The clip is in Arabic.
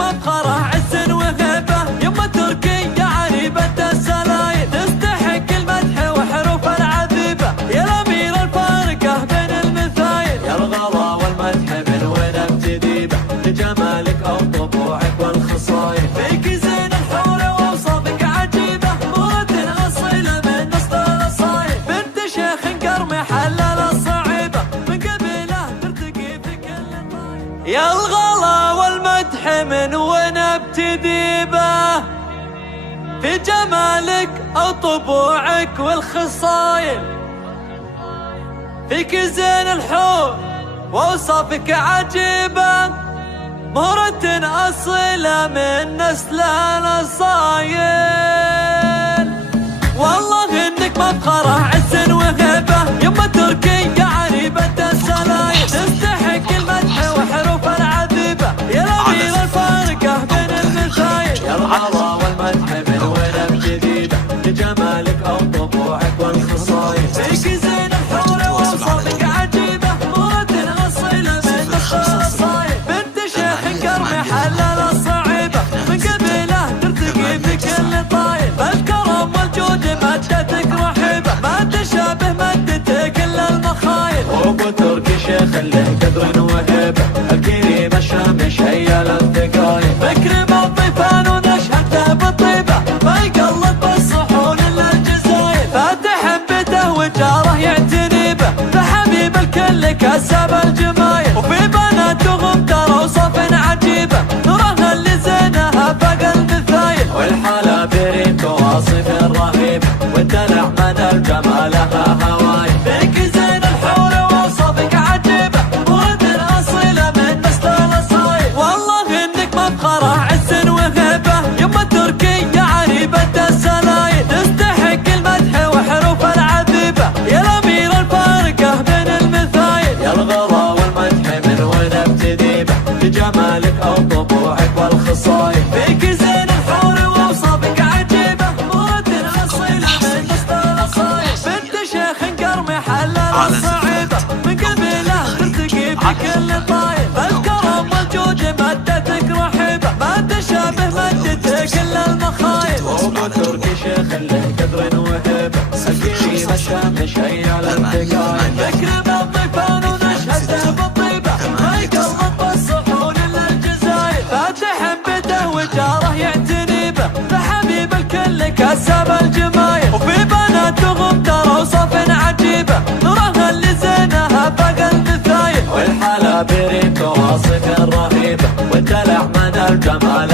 مفخرة عز وهيبة، يما تركية عريبة السلايل، تستحق المدح وحروف العذيبة، يا الأمير الفارقة بين المثايل، يا الغلا والمدح من وين ابتدي به، لجمالك أو طبوعك والخصايل، فيك زين الحور وأوصافك عجيبة، مرد أصيلة من نسل الأصايل، بنت شيخ قرمي حلل الصعيبة، من قبيله ترتقي في كل طايل، يا الغلا والمدح من وين ابتدي به، في جمالك أو طبوعك والخصايل، فيك زين الحور وأوصافك عجيبة، مهرة أصيلة من نسل الأصايل، والله إنك مفخرة عز وهيبة، يما تركية عريبة السلايل، تستحق المدح وحروف العذيبة، يا الأمير الفارقة بين المثايل، يا الغلا والمدح من وين ابتدي به، لجمالك أو طبوعك والخصايل، فيك زين الحور وأوصافك عجيبة، مهرة أصيلة من نسل الأصايل، بنت شيخ قرمي حلل الصعيبة، من قبيله ترتقي في كل طايل، بالكرم والجود مادتك رحيبة، ما تشابه مادتك إلا المخايل، وأبو تركي شيخ له قدر وهيبة، الكريم الشامش هيا للثقايل، مكرم الضيفان ونشهده بالطيبة، ما يقلد بالصحون إلا الجزايل، فاتح بيته وجاره يعتني به، فحبيب الكل كسب الجمايل، وفي بناتهم ترى وصف عجيبة، نورها اللي زينها فوق المثايل، والحالة بريك واصف رهيب، والدلع من الجمالها هواي، فيك زين الحور ووصفك عجيبة، مرد أصيلة من نسل الأصايل، والله إنك مفخرة عز وهيبة، يما تركية عريبة السلايل، تستحق المدح وحروف العذيبة، يا الأمير الفارقة بين المثايل، يا الغلا والمدح من وين ابتدي به، لجمالك أو طبوعك والخصايل، فيك زين الحور وأوصافك عجيبة، مرد أصيلة من نسل الأصايل، بنت شيخ قرمي حلل الصعيبة، من قبيله ترتقي في كل طايل، بالكرم والجود مادتك رحيبة، ما تشابه مادتك إلا المخايل، وأبو تركي شيخ له قدر وهيبة، الكريم الشامش هيا للثقايل، مكرم الضيفان ونشهده بالطيبة، ما يقلد بالصحون إلا الجزايل، فاتح بيته وجاره يعتني به، فحبيب الكل كسب الجمايل، وفي بناتهم ترى وصف عجيبة، نورها اللي زينها فوق المثايل، والحالة بريك واصف رهيبة، والدلع من الجمال